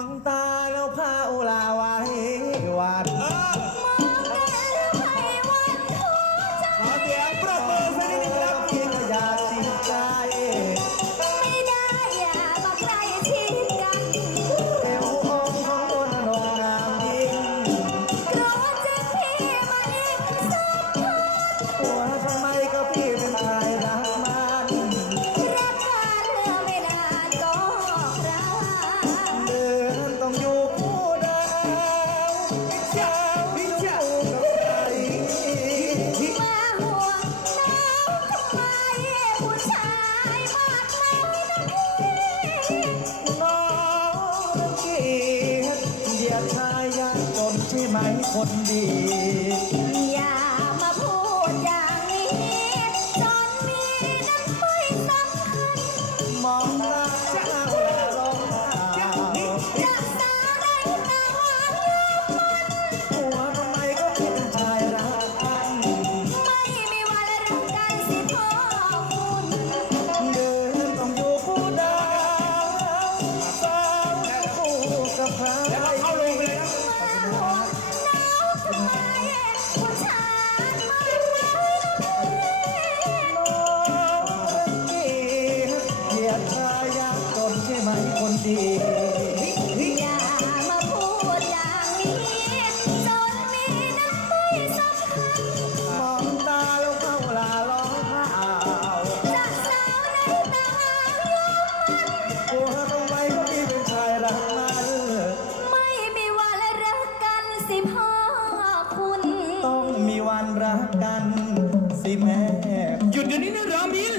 องตาแล้วพาโอลาวาายคนดี อย่ามาพูดอย่างนี้ จนมีน้ำไฟสำคัญมองหน้าจะลองตารักษาได้แต่หวานยามหัวทำไมก็เป็นชายรักกันไม่มีวันรักกันสิพ่อคุณเดินต้องอยู่คู่ดาวสาวคู่กับใครเข้า อย่ามาพูดอย่างนี้จนมีน้ำใจสักคมองตาแล้วเข้าลาร้องไห้ำจากสาวในตาลมกลัวทำไมีเป็นชายรักมันไม่มีวันรักกันสิพ่อคุณ ต้องมีวันรักกันสิแม่ หยุดเดี๋ยวนี้นะรามิล